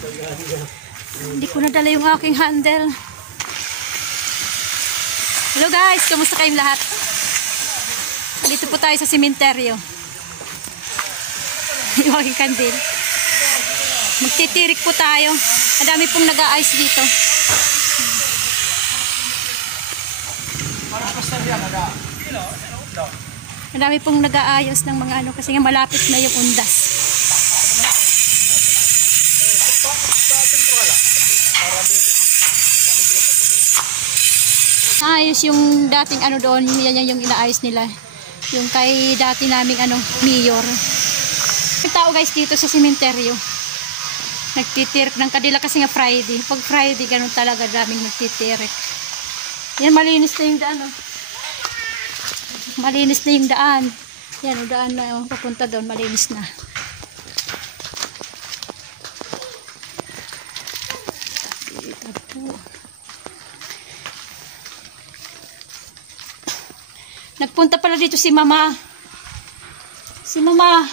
Hindi ko nadala yung aking handle. Hello guys, kamusta kayong lahat? Dito po tayo sa sementeryo. Yung aking kandil. Magtitirik po tayo. Ang dami pong nag-a-ice dito. Ang dami pong nag-aayos ng mga ano kasi nga malapit na yung undas. Ayos yung dating ano doon, yan yung inaayos nila. Yung kay dati naming ano, mayor. May tao guys dito sa sementeryo. Nagtitirik ng kadila kasi nga Friday. Pag Friday, ganun talaga daming nagtitirik. Yan, malinis na yung daan. Oh. Malinis na yung daan. Yan, yung daan na oh, papunta doon, malinis na. Nagpunta pala dito si Mama. Si Mama.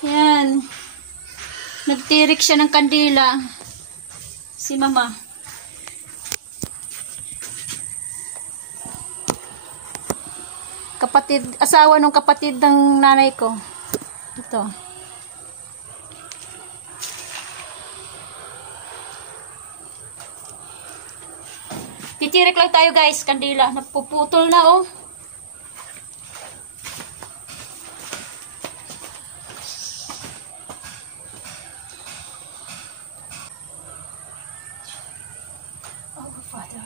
Yan. Nagtirik siya ng kandila. Si Mama. Kapatid, asawa ng kapatid ng nanay ko. Ito. Titirik lang tayo guys, kandila. Napuputol na oh. Oh, Father,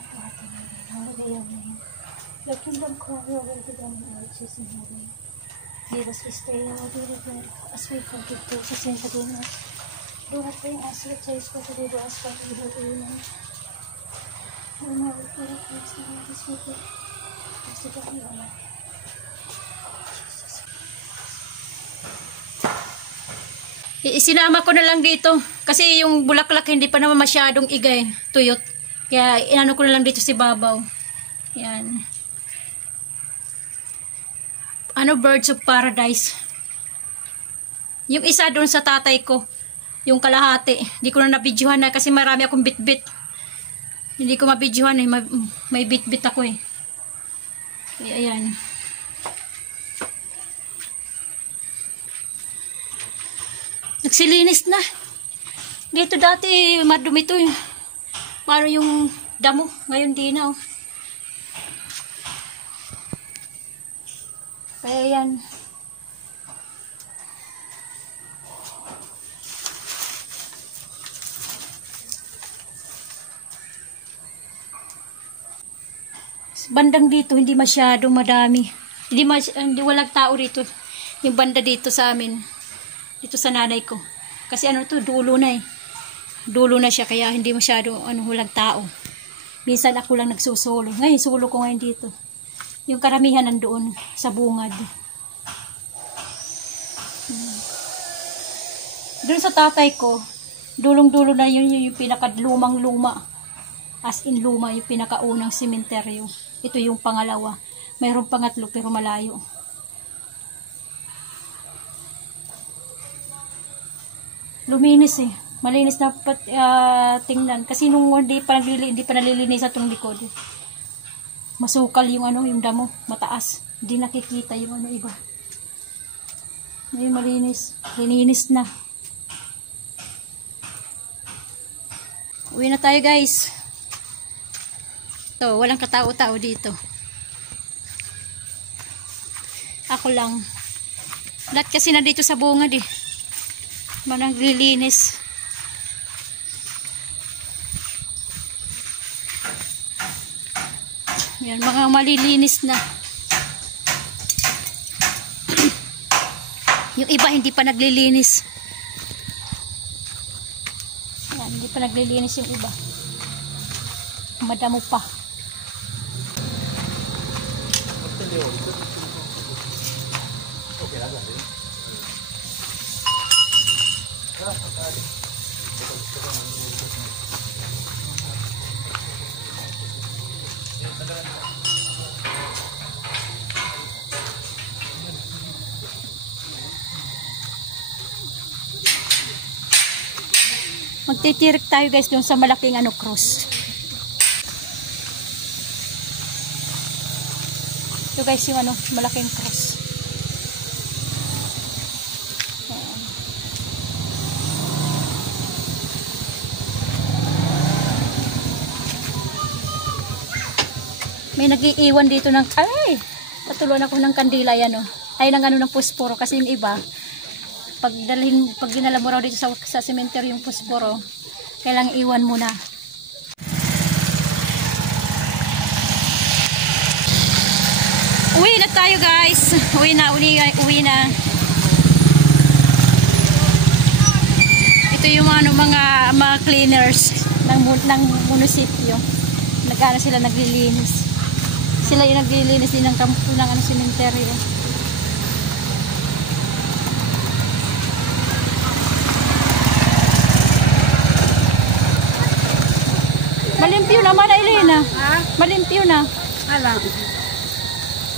hallelujah, amen. Your kingdom come, your will be done on earth as in heaven. Give us this day our daily bread, as we forgive those who sin against us. Do not bring us to taste, but deliver us from evil. Amen. Isinama ko na lang dito kasi yung bulaklak hindi pa naman masyadong igay, tuyot. Kaya inano ko na lang dito si babaw. Yan. Ano, birds of paradise. Yung isa doon sa tatay ko, yung kalahati, hindi ko na nabidyohan na kasi marami akong bit-bit. Hindi ko mabidyohan eh. May bit-bit ako eh. Ayan. Nagsilinis na. Dito dati madumi to eh. Paano yung damo? Ngayon di na oh. Kaya yan. Bandang dito hindi masyadong madami. Hindi walang tao dito. Yung banda dito sa amin. Dito sa nanay ko. Kasi ano to, dulo na eh. Dulo na siya kaya hindi masyadong walang tao. Minsan ako lang nagsusolo. Ngayon sulo ko ngayon dito. Yung karamihan nandoon sa bungad. Doon sa tatay ko, dulong-dulo na yun yung pinakadlumang luma. As in luma, yung pinakaunang sementeryo. Ito yung pangalawa. Mayroong pangatlo pero malayo. Luminis eh. Malinis na tingnan. Kasi nung hindi pa nalilinis itong likod. Masukal yung yung damo. Mataas. Hindi nakikita yung iba. Ngayon malinis. Lininis na. Uwi na tayo guys. So, walang katao-tao dito. Ako lang. Lahat kasi na dito sa bungad eh. Naglilinis. Yan, mga malilinis na. Yung iba hindi pa naglilinis. Yan, hindi pa naglilinis yung iba. Madamo pa. Magtitirik tayo guys doon sa malaking ano cross. Ito guys yung ano, malaking cross. Ayan. May nag-iiwan dito ng, ay, patulon ako ng kandila yan oh. Ay, ng ano ng pusporo kasi yung iba, pag dinala mo raw dito sa cemetery yung pusporo, kailangang iwan mo na. Uwi na tayo guys. Uwi na. Ito yung mga cleaners ng munisipyo. Nagano sila naglilinis. Sila yung naglilinis din ng kampo ng ano sementeryo. Malimpyo naman na Elena. Ha? Malimpyo na. Alam.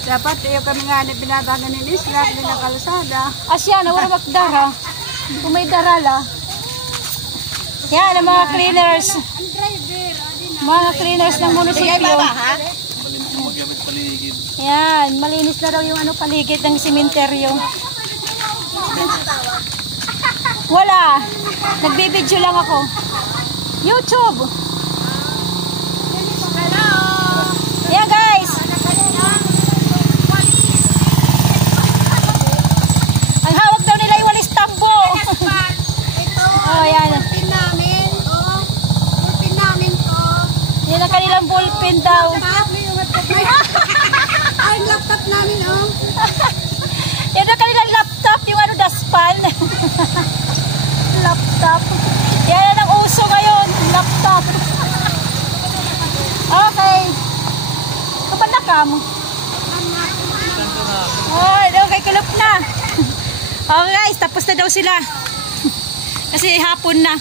Dapat yung kami nga ni pinatagan ni Isla, hindi na kalusada. Asya na, wala magdara. Kung may darala. Yan, ang mga cleaners. Mga cleaners ng munisipyo. Yan, malinis na daw yung ano paligid ng sementeryo. Wala. Nagbibideo lang ako. YouTube. Yan guys. Ang hawak daw nila yung walis tambo. Oh, yan. Ballpen namin, oh. Ballpen namin, oh. Yan ang kanilang ballpen daw. Ay, laptop namin, oh. Yan ang kanilang laptop, yung ano, daspan. Laptop. Yan ang uso ngayon, laptop. Okay. Kapag nakam. Oh, okay, kulap na. Okay guys, tapos na daw sila. Kasi hapon na.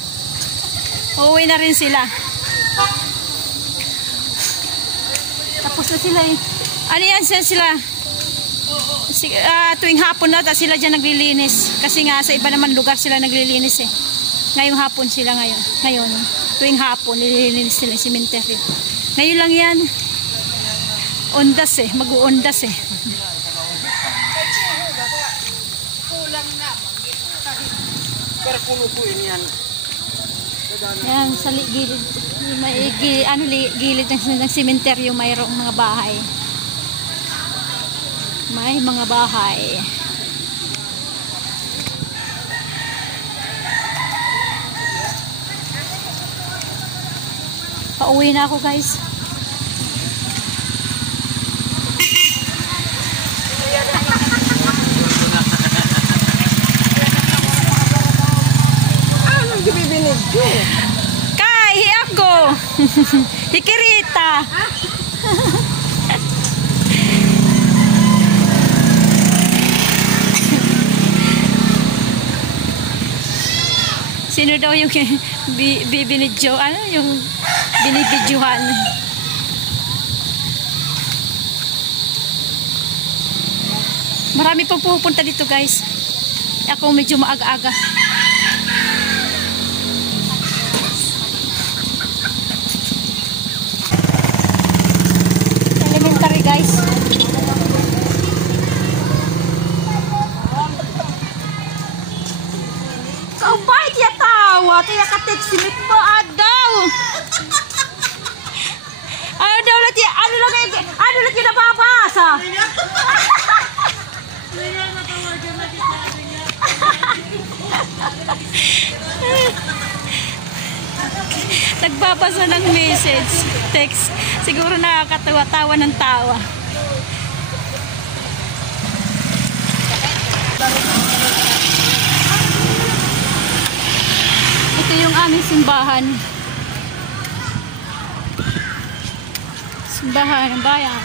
Uuwi na rin sila. Tapos na sila eh. Ano yan sila? Tuwing hapon na sila dyan naglilinis. Kasi nga sa iba naman lugar sila naglilinis eh. Ngayong hapon sila ngayon. Tuwing hapon nililinis sila yung sementeryo. Ngayon lang yan. Ondas eh. Mag-uondas eh. Yan sa gilid. Gilid ng sementeryo mayroong mga bahay. May mga bahay. Pauwi na ako guys. Anong gibibinig ko? Kay, ako. Hikirita. Sino daw yung bibinidyo? Ano yung binibidyohan? Marami pang pupunta dito guys. Ako medyo maaga-aga. Elementary guys. Kaubay dia tawa, tiya ka-text simit mo adaw. Ano lang kinababasa? Nagbabasa ng message, text. Siguro nakakatawa, tawa ng tawa. Ito yung aming simbahan. Simbahan ng bayan.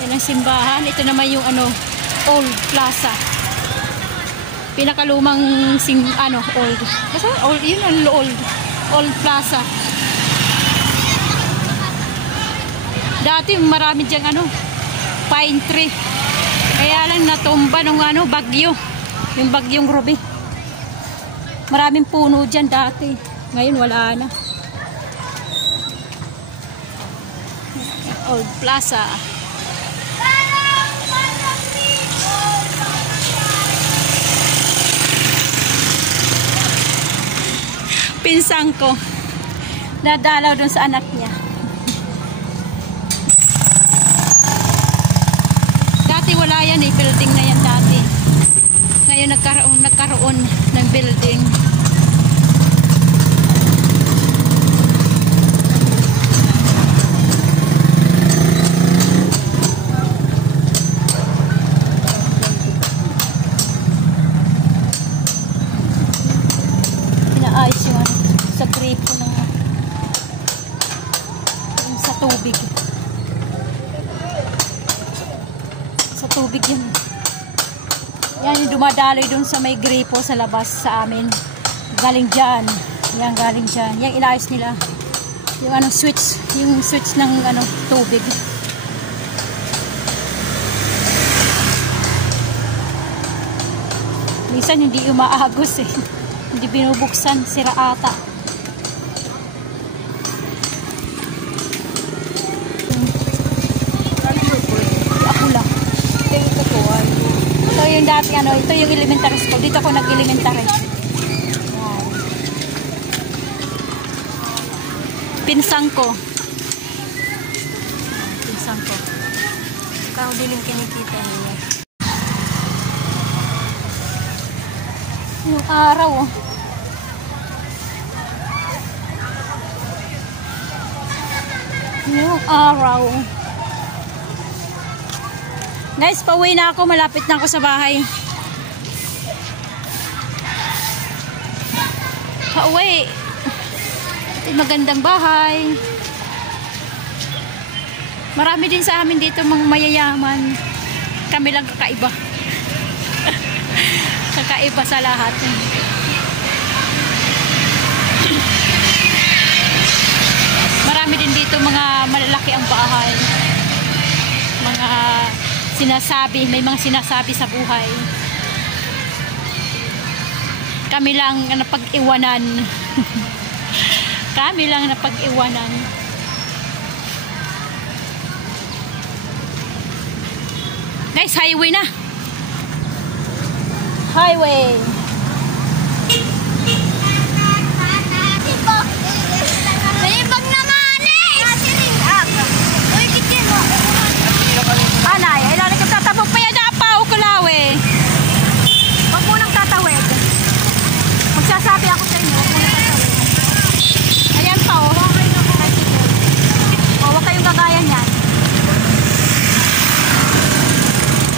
Yan ang simbahan. Ito naman yung ano, Old Plaza. Pinakalumang old. Basta old, yun ang Old Plaza. Dati marami diyang pine tree. Kaya lang natumba nung ano, bagyo. Yung bagyong Ruby. Maraming puno dyan dati. Ngayon wala na. Old Plaza. Pinsang ko. Dadalaw dun sa anak niya. Dati wala yan eh. Building na yan dati. Ngayon nagkaroon ng building. Inaayos yung ano, sa gripo ng sa tubig. Sa tubig yun. Yan yung dumadaloy dun sa may gripo sa labas sa amin. Galing dyan. Yan, galing dyan. Yan, inaayos nila. Yung ano, switch. Yung switch ng ano, tubig. Minsan hindi umaagos eh. Hindi binubuksan. Sira ata. Ako lang. Ito yung dati ano, ito yung elementary school. Dito ako nag-elementary. Wow. Pinsang ko. Pinsang ko. Ikaw din yung kinikita niya. Yung araw oh. Yung araw. Guys, pauwi na ako. Malapit na ako sa bahay. Pauwi. Ito magandang bahay. Marami din sa amin dito mga mayayaman. Kami lang kakaiba. Kakaiba sa lahat. Marami din dito mga malalaki ang bahay. Mga sinasabi, may mga sinasabi sa buhay. Kami lang napag-iwanan. Kami lang napag-iwanan. Guys, highway na. Highway. Malibag naman eh! Uy, kitin mo. Anay, ay lalo kang tatabog pa yan na pa o kulawe. Huwag mo nang tatawid. Magsasabi ako sa inyo, huwag mo nang tatawid. Ayan pa o. O, huwag kayong gagayan yan.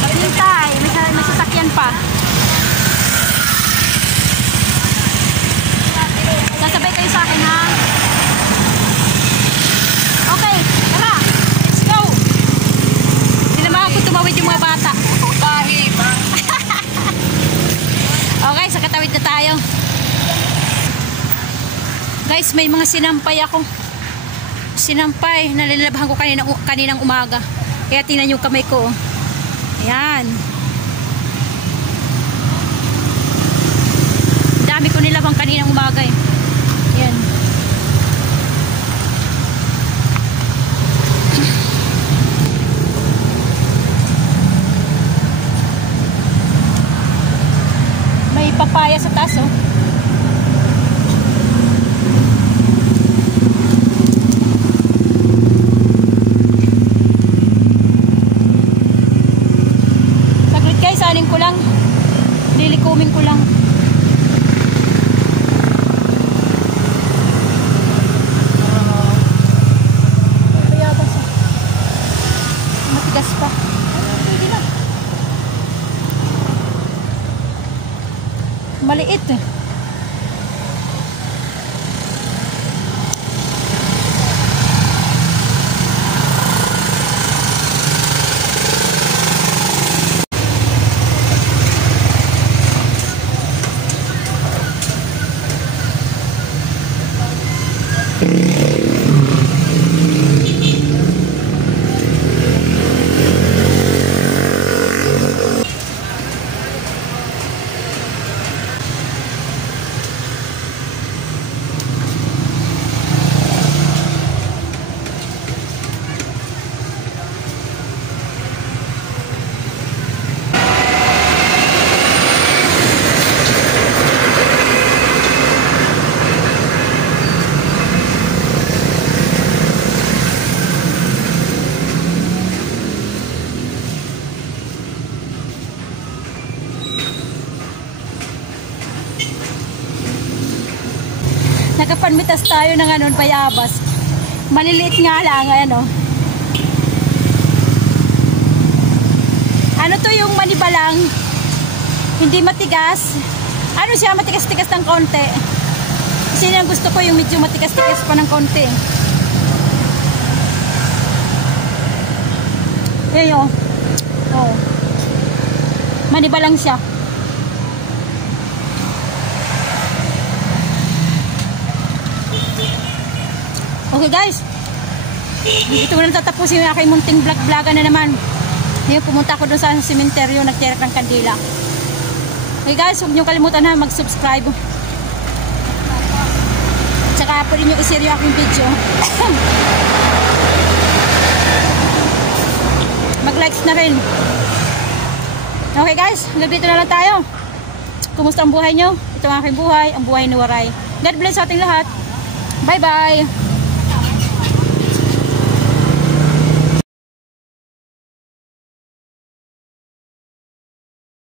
Maghintay, may sasakyan pa. Sasabay kayo sa akin ha. Okay, tara. Let's go. Hindi naman ako tumawid yung mga bata. Okay, sa katawid na tayo. Guys, may mga sinampay ako. Sinampay. Nalilabhan ko kaninang umaga. Kaya tingnan yung kamay ko. Ayan. Dami ko nilabang kaninang umaga eh. Ayan. May papaya sa taas oh. Saglit guys, anin ko lang. Lilikumin ko lang. Matigas pa. Hindi na. Maliit eh. Nakapanmitas tayo ng ano, bayabas. Maliliit nga lang, ayan o. Ano to yung manibalang? Hindi matigas. Ano siya, matigas-tigas ng konti. Kasi yung gusto ko yung medyo matigas-tigas pa ng konti. Ayan o. Oh. Manibalang siya. Okay guys, dito ko na tatapusin yung aking munting vlog-vlogan na naman. Ngayon pumunta ako doon sa sementeryo, nagtirak ng kandila. Okay guys, huwag niyo kalimutan na mag-subscribe. Tsaka pwede niyo i-share yung aking video. Mag-likes na rin. Okay guys, hanggang dito na lang tayo. Kumusta ang buhay niyo? Ito ang aking buhay, ang buhay ni Waray. God bless sa ating lahat. Bye bye!